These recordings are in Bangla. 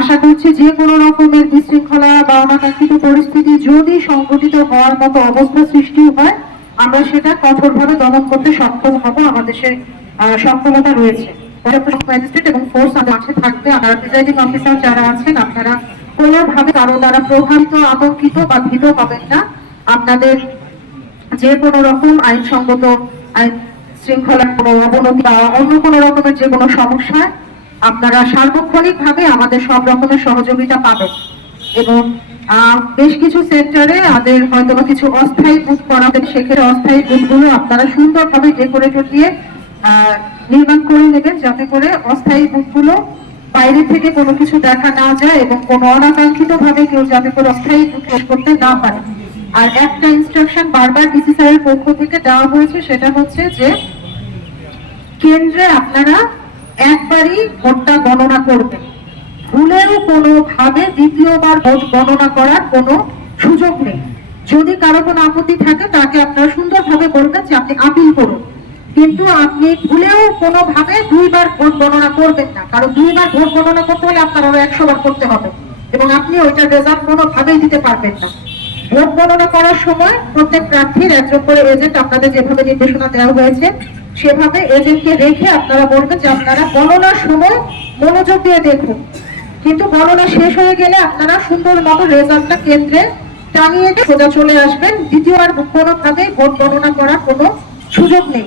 আশা করছি যে কোনো রকমের বিশৃঙ্খলা বা অনাকাঙ্ক্ষিত পরিস্থিতি যদি সংঘটিত হওয়ার মতো অবস্থা সৃষ্টি হয়, আমরা সেটা কঠোরভাবে দমন করতে সক্ষম হব। আমাদের সে সক্ষমতা রয়েছে। ম্যাজিস্ট্রেট এবং ফোর্স থাকবে। প্রিজাইডিং অফিসার যারা আছেন, আপনারা কোনোভাবে কারও দ্বারা প্রভাবিত, আতঙ্কিত বা ভীত হবেন না। আপনাদের যে কোনো রকম আইনসঙ্গত আইন শৃঙ্খলার কোনো অবনতি বা অন্য কোনো রকমের যে কোনো সমস্যায় আপনারা সার্বক্ষণিক ভাবে আমাদের সব রকমের সহযোগিতা পাবেন। এবং বেশ কিছু সেক্টরে আমাদের হয়তো বা কিছু অস্থায়ী বুথ করা হবে। সেক্ষেত্রে অস্থায়ী বুথগুলো আপনারা সুন্দরভাবে ডেকোরেটর দিয়ে নির্মাণ করে নেবেন যাতে করে অস্থায়ী বুথগুলো বাইরে থেকে কোনো কিছু দেখা না যায় এবং কোনো অনাকাঙ্ক্ষিত ভাবে কেউ যাতে করে অস্থায়ী বুথ তৈরি করতে না পারে। আর একটা ইনস্ট্রাকশন বারবার ডিসি স্যারের পক্ষ থেকে দেওয়া হয়েছে, সেটা হচ্ছে যে, কেন্দ্রে আপনারা একবারই ভোটটা গণনা করবেন ভুলেও কোনো ভাবে দ্বিতীয়বার ভোট গণনা করার কোনো সুযোগ নেই। যদি কারও কোনো আপত্তি থাকে, তাকে আপনারা সুন্দরভাবে বলবেন যে আপনি আপিল করুন। কিন্তু আপনি ভুলেও কোনো ভাবে দুইবার ভোট গণনা করবেন না। কারণ দুইবার ভোট গণনা করতে হলে আপনার আরও একশো বার করতে হবে। এবং আপনি ওইটার রেজাল্ট কোনো ভাবেই দিতে পারবেন না। ভোট গণনা করার সময় প্রত্যেক প্রার্থীর একজন করে এজেন্ট আপনাদের যেভাবে নির্দেশনা দেওয়া হয়েছে সেভাবে এজেন্টকে রেখে আপনারা বলবেন যে আপনারা গণনার সময় মনোযোগ দিয়ে দেখুন। কিন্তু গণনা শেষ হয়ে গেলে আপনারা সুন্দর মতো রেজাল্টটা কেন্দ্রে টাঙিয়ে সোজা চলে আসবেন। দ্বিতীয় আর কোনোভাবে ভোট গণনা করার কোনো সুযোগ নেই।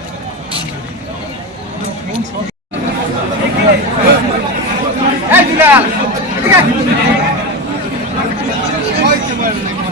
前の時も。